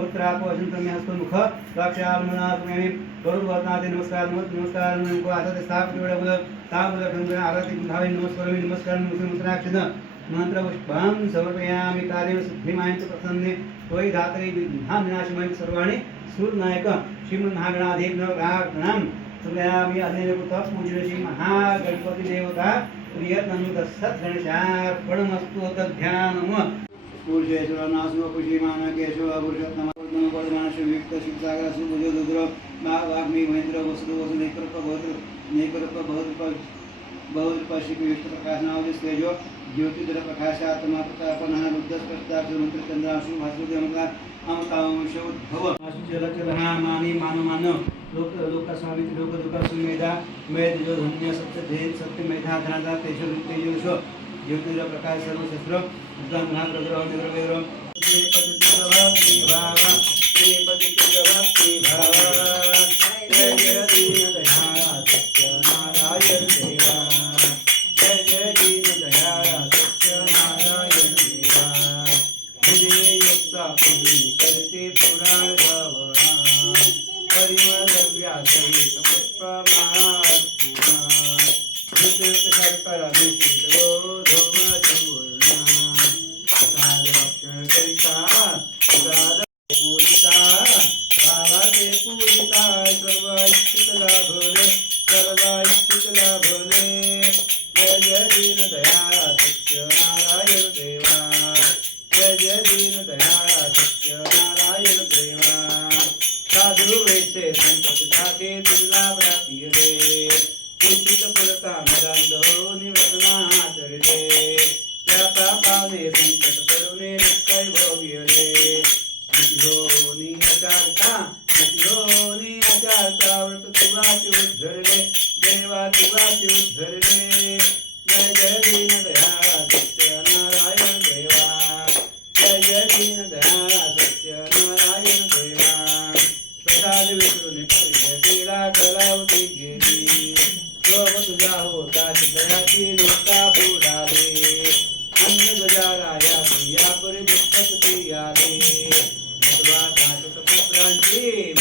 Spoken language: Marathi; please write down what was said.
मूत्रापोषणतमे हस्तमुख द्राक्षालमनात्मे गरुडवर्तनाते नमस्कार नमस्कार नमको आता ते स्थाप जोडबल ताबल खंड आरती भावे नमस्कार नमस्कार नमस्कार मंत्र पुष्पं समर्पयामि कार्य सिद्धिमायंत प्रसन्ने त्वयि धात्री विघ्नान् विनाशमय सर्वाणि सूर्यनायक श्रीमन्महागणाधिप प्रार्थनां समर्पयामि अनेनकृत पूज्य श्री महागणपति देवता प्रियतनु सद्गणेशार्पणमस्तु तद्ध्यानम् पुरुषेश्वर नासु पुषीमान केशव पुरुषोत्तम वर्धमान शिवयुक्त शिवसागर सुभुज रुद्र वाग्मी महेंद्र वसुद वसुदेकल्प नेकल्प बहुरूप शिवयुक्त प्रकाश नावज तेजो ज्योतिधर प्रकाशात्मा प्रतापनः रुद्रस्पष्टा मंत्र चंद्राशु भास्वदेवता अमतांशोद्भव आशु चल चल मानी मानो मानो लोक स्वामी लोक दुका सुमेधा मेध जो धन्य सत्य धेन सत्य मेधा धनादा तेजो तेजोशो ज्योतिधर प्रकाश सर्व शस्त्र महाप्रग्रह निग्रह भक्ति भाव भक्ति भाव जय जय दीन दयाल सत्यनारायण देवा जय जय दीन दयाल सत्यनारायण देवा हृदय युक्ता पुरी करते पुराण गवना परिमल व्यासहित पुष्पमाला शर्कर अभिषेक गोधूम चूर्ण पूजिता भावाते पूजिता सर्वाइच्छित लाभले सर्वाइच्छित लाभले जय जय दीन दयाल सत्यनारायण देवा जय जय दीन दयाल सत्यनारायण देवा साधु वैसे संत जाके तुला प्राप्ति रे उचित पुरता मदांधो निवसनाचर रे त्या पापाने संकट करुणे निष्कय भोग्य रे स्थितिहोनी आचारता व्रत तुगाची उद्धरणे देवा तुगाची उद्धरणे जय जय दीन दयाल सत्यनारायण देवा जय जय दीन दयाल सत्यनारायण देवा प्रसाद विसरून केला कलावती गेली शोभ तुझा होता चितळाची नौका बुडाले अन्न गजाराया या परी दुःखती आले पुत्रांची